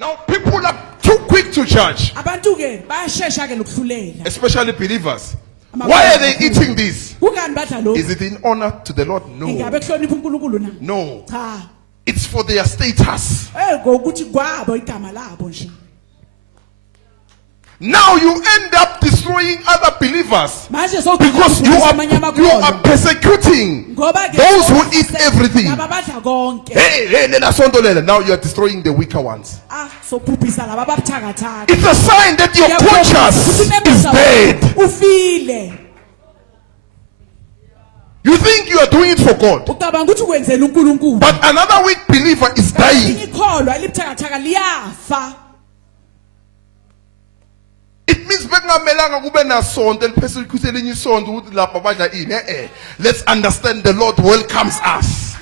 Now people are too quick to judge, Abantu ke bayashesha ke lokudlulela. especially believers. Why are they eating this? Kungani badla lokho? Is it in honor to the Lord? No. Ingabe kuhlonipha uNkulunkulu na? No. Cha. It's for their status. Ngokuthi kwabo igama labo nje. Now you end up destroying other believers Manje so because you are persecuting those who eat everything. Ababadla konke. Hey, now you are destroying the weaker ones. So phuphisa laba babuthakathaka. It's a sign that your conscience is dead. Ufile. You think you are doing it for God, Ucabanga ukuthi ukwenzela uNkulunkulu. but another weak believer is dying. Ikholwa elibuthakathaka liyafa. It means bekungamelanga kube nasonto eliphesekuthi elinye isonto ukuthi lapha badla ini. Let's understand the Lord welcomes us.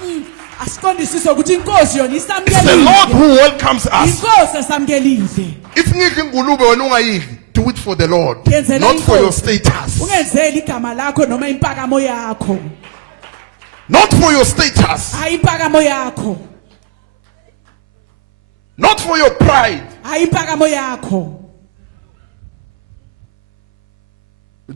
Asiqondisise ukuthi inkosi yona It's the isamkelile. Lord who welcomes us. Inkosi esamkelile. If ngidla ingulube wena ungayidli, do it for the Lord, not for your status. Ungenzeli igama lakho noma impakamo yakho. Not for your status, Hayi impakamo yakho. not for your pride. Hayi impakamo yakho.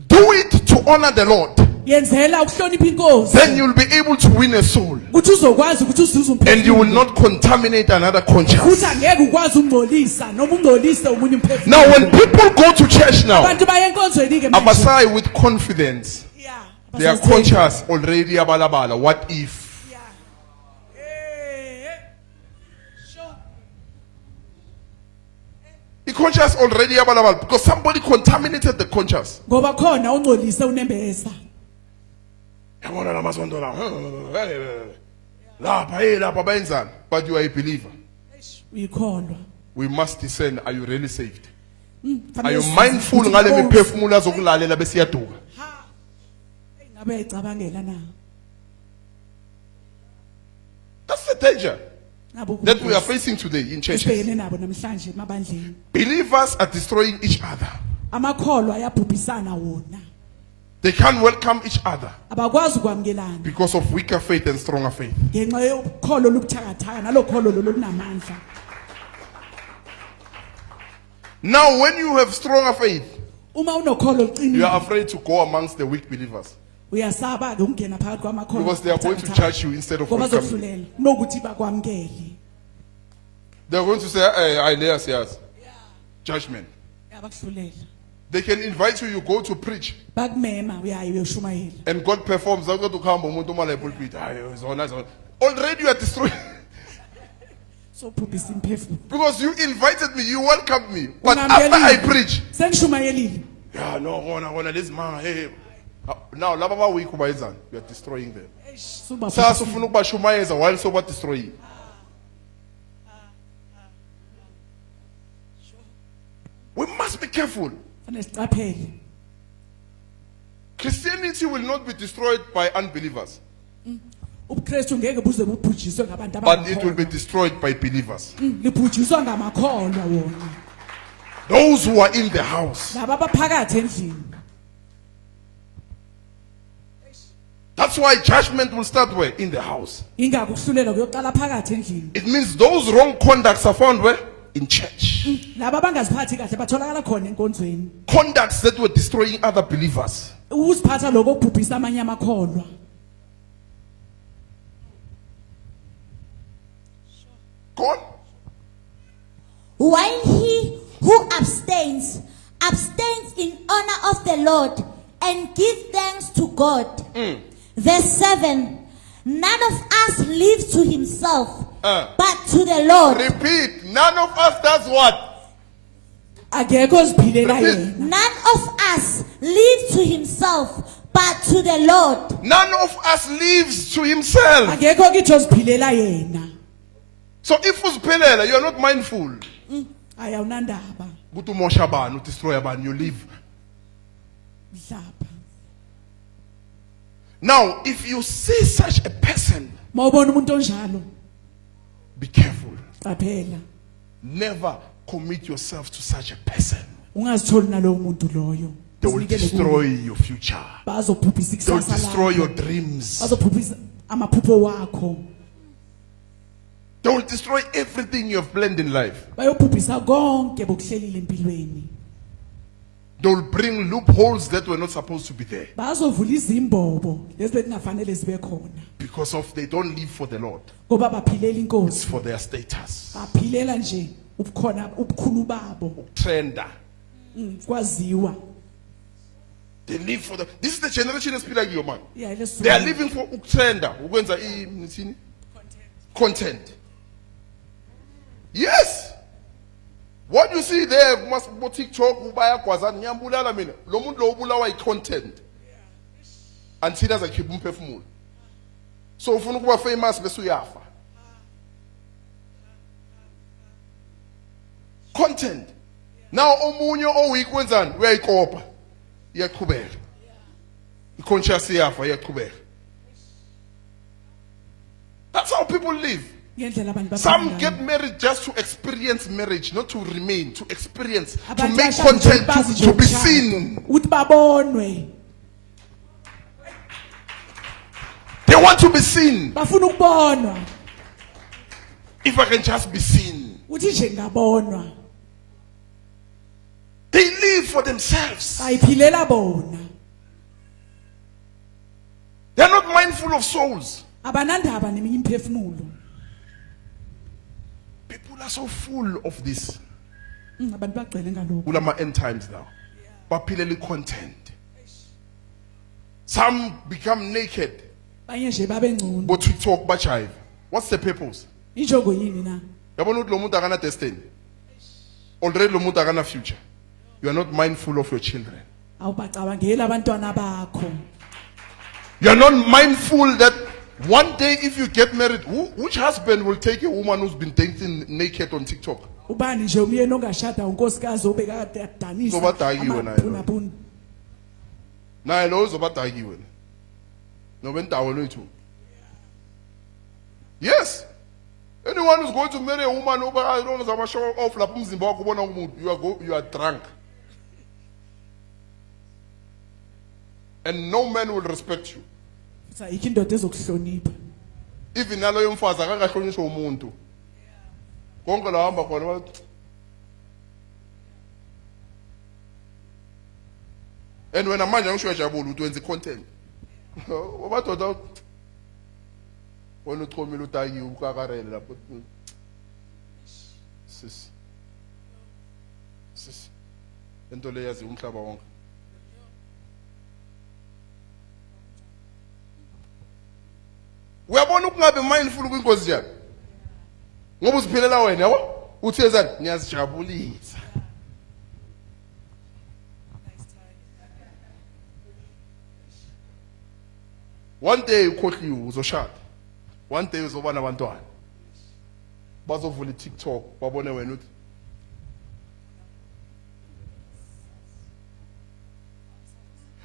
Do it to honor the Lord. Yenzela ukuhlonipha inkosi. Then you'll be able to win a soul. Ukuthi uzokwazi ukuthi uzuze umphefumulo. And you will not contaminate another conscience. Futhi angeke ukwazi ungcolisa noma ungcolise umunye umphefumulo. Now when people go to church now, Abantu baye enkonzweni ke manje. abasai with confidence. Yeah. They are conscious already abalabala. What if? Yeah. Sure. The conscious already abalabala because somebody contaminated the conscious. Ngoba khona ungcolise unembeza. Yabona lamasonto la. Lapha bayenzani? But you are a believer. Uyikholwa. We must discern, are you really saved? Are Fanele you sizi mindful ukuthi ngale inkosi- miphefumulo azokulalela bese iyaduka? Ha. Ngabe icabangela na. That's the danger Nabo that we are facing today in churches. esibhekene nabo namhlanje emabandleni. Believers are destroying each other. Amakholwa ayabhubhisana wona. They can't welcome each other Abakwazi ukwamukelana because of weaker faith and stronger faith. ngenxa yokholo olubuthakathaka nalokholo lolunamandla. Now when you have stronger faith, Uma unokholo you oluqinile are afraid to go amongst the weak believers uyasaba ke ukungena phakathi kwamakholwa. because they are going to judge you instead of Ngoba welcoming. zokudlulela nokuthi bakwamukele. They are going to say, hey, Isaiah yes. Judgment. Abakuhlulela. They can invite you, you go to preach, Bakumema uyaye uyoshumayela. and God performs. Already you are destroying. So phuphisa imphefumulo. Because you invited me, you welcomed me. But after I preach, Sengishumayelile. yeah, no, this man, hey. Now, laba week you are destroying them. Suba Sasa ufuna ukubashumayeza while so what destroy. We must be careful. fanele sicaphele. Christianity will not be destroyed by unbelievers, UbuKristu ngeke buze bubhujiswe ngabantu but it will abangakholwa. be destroyed by believers. Libhujiswa ngamakholwa wona. Those who are in the house. Laba abaphakathi endlini. That's why judgment will start where? In the house. Ingakho ukuhlulela kuyoqala phakathi endlini. It means those wrong conducts are found where? In church. Laba abangaziphathi kahle batholakala khona enkonzweni. Conducts that were destroying other believers. Ukuziphatha lokho okubhubhisa amanye amakholwa. Go on. While he who abstains in honor of the Lord and give thanks to God. Verse 7. None of us lives to himself, but to the Lord. Repeat. None of us does what? Akekho oziphilela yena. None of us lives to himself, but to the Lord. None of us lives to himself. Akekho kithi oziphilela yena. So if uziphelela, you are not mindful. Ayawunandaba. Ukuthi umosha bani, udestroy bani, you live. Mhlaba. Now, if you see such a person, Mawubona umuntu onjalo. be careful. Qaphela. Never commit yourself to such a person. Ungazitholi nalowo muntu loyo. They will destroy your future. Bazobhubhisa They will ikusasa destroy lakho. your dreams. Bazobhubhisa amaphupho wakho. They will destroy everything you have planned in life. bayobhubhisa konke bokuhlelile empilweni. They will bring loopholes that were not supposed to be there. Bazovula izimbobo lezi bekungafanele zibe khona. Because of they don't live for the Lord. Ngoba baphilela It's inkosi. for their status. Baphilela nje ubukhona ubukhulu babo, Trender. kwaziwa. They live for the. This is the generation esiphila kiyo man. Yeah, let's They are living for trender. Ukwenza content. Yes. What you see there must be TikTok bayagwazana ngiyambulala mina. Lo muntu lo ubulawa i-content. Until azakhipha umphefumulo. So ufuna ukuba famous bese uyafa. Content. Now omunye oweek wenzani uyayikopa. Iyaqhubeka. I-conscious iyafa iyaqhubeka. That's how people live. Ngendlela abantu Some baphila get ngayo. married just to experience marriage, not to remain, to experience, to Abantu make bashada content, bazi nje to be umshado, seen. ukuthi babonwe, They want to be seen. bafuna ukubonwa, If I can just be seen. uthi nje ngabonwa. They live for themselves. Bayiphilela bona. They're not mindful of souls. Abanandaba neminye imphefumulo. People are so full of this. Abantu bagcwele ngalokho. Ulama end times now. Bapileli content. Some become naked. Banye nje babengcono. But TikTok bachive. What's the purpose? Injongo yini na? Yabona ukuthi lo muntu akana destiny. Already lo muntu akana future. You are not mindful of your children. Awubacabangela abantwana bakho. You are not mindful that one day if you get married, which husband will take a woman who's been dating naked on TikTok? Ubani nje umyeni ongashada unkosikazi obekade adanisa. Zobadakiwe naye lo. amaphuna. Naye lo uzobadakiwe. Nobe ndawo lethu. Yes. Anyone who's going to marry a woman who don't show off lapha umzimba wakho ubona umuntu, you are drunk. And no man will respect you. Ayikho indoda ezokuhlonipha. Even naloyo mfazi akangahlonishwa umuntu. Konke la hamba khona bathi and wena manje angisho uyajabula ukuthi wenza content. Wabadoda wena uthomile utakiwe ukakarele lapho. Sis. Into le yazi umhlaba wonke. Uyabona ukungabe mindful kwinkosi njani? Ngoba uziphilela wena yabo? Uthi ezani ngiyazijabulisa. One day ukhohliwe uzoshada. One day uzoba nabantwana. Bazovula iTikTok babone wena uthi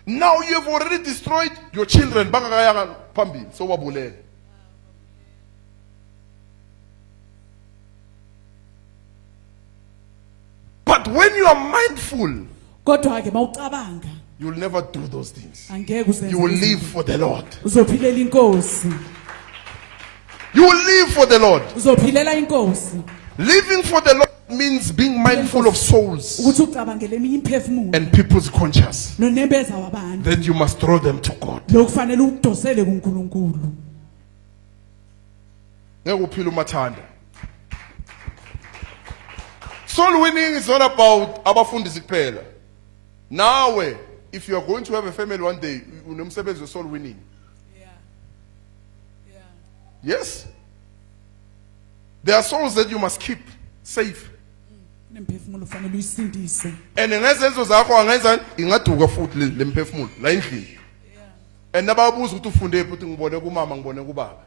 now you have already destroyed your children bangakayanga phambili so wabulele. But when you are mindful, Kodwa ke mawucabanga you will never do those things. angeke uzenze. You will izinto. live for the Lord. Uzophilela inkosi. You will live for the Lord. Uzophilela inkosi. Living for the Lord means being mindful of souls Ukuthi ucabangele eminye imphefumulo and people's conscience. nonembeza wabantu. Then you must throw them to God. Lokufanele ukudosele kuNkulunkulu. Ngeke uphile umathanda. Soul winning is not about abafundisi kuphela. Nawe, if you are going to have a family one day, unomsebenzi we soul winning. Yes. There are souls that you must keep safe. Nemphefumulo ufanele uyisindise. And ngezenzo zakho angenza ingaduka futhi le mphefumulo la endlini. And nababuza ukuthi ufunde futhi ngibone kumama ngibone kubaba.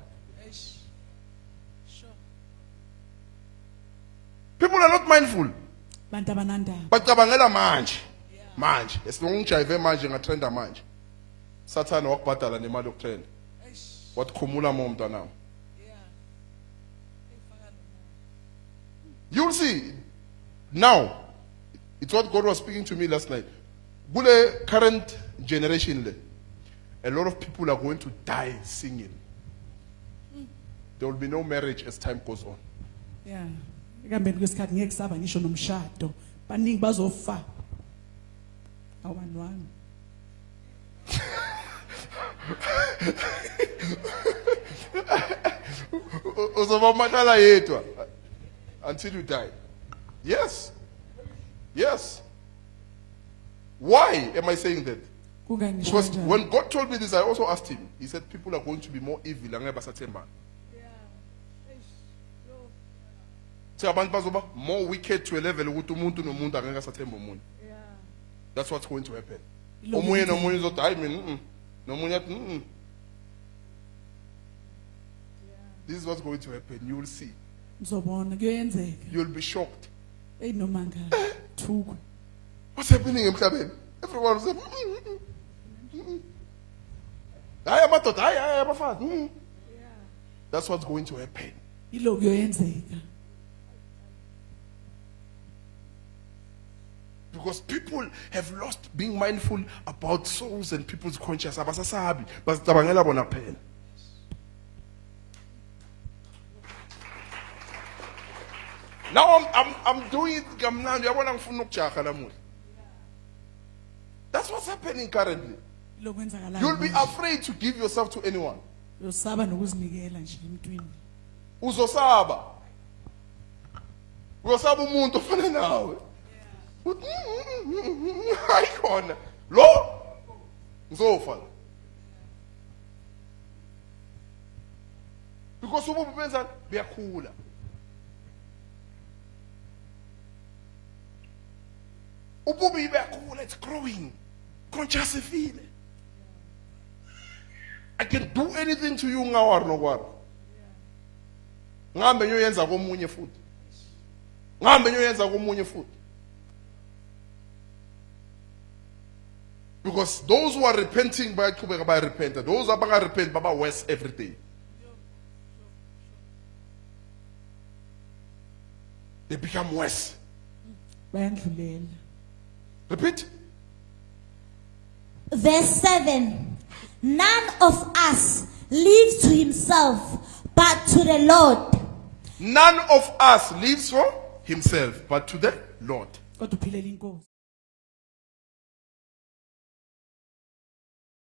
People are not mindful. Bantu abanandaba. Bacabangela manje. Manje. Esilongijive manje ngatrenda manje. Sathana wakubhadala nemali yokutrenda. Watkhumula mo mntanami. You'll see. Now, it's what God was speaking to me last night. Kule current generation, a lot of people are going to die singing. there will be no marriage as time goes on. Yeah. Ekambeni kwesikhathi ngeke kusaba ngisho nomshado. Baningi bazofa. Awubani wami. Uzoba makhala yedwa until you die. Yes. Yes. Why am I saying that? Kunganisho Because kanjani? when God told me this, I also asked him. He said people are going to be more evil. Angeke basathembana. So abantu bazoba more wicked to a level ukuthi umuntu nomuntu angeke asathemba umuntu. That's what's going to happen. Omunye nomunye uzothi hayi mina nomunye athi This is what's going to happen. You will see. Ngizobona kuyenzeka. You'll be shocked. Hey noma ngani. Thukwe. What's happening emhlabeni? Everyone will say, hayi amadoda, hayi abafazi. That's what's going to happen. Ilo kuyenzeka. Because people have lost being mindful about souls and people's conscience. Abasasabi, basicabangela bona kuphela. Now I'm doing it kamnandi. Yabona ngifuna ukujaha lamuhla. That's what's happening currently. Ilo kwenzakala. You'll be afraid to give yourself to anyone. Uyosaba nokuzinikela nje emntwini. Uzosaba. Uyosaba umuntu ofana nawe. Hayi khona. Lo ngizofa. Because ububi benza buyakhula. Ububi buyakhula, it's growing. Conscious ifile. I can do anything to you ngawari nokwari. Ngambe nyoyenza komunye futhi. Ngambe nyoyenza komunye futhi. Because those who are repenting by repent, those who are repent baba worse every day. They become worse. Bayandlulela. Repeat. Verse 7. None of us lives to himself, but to the Lord. None of us lives for himself, but to the Lord. Kodwa uphilela inkosi.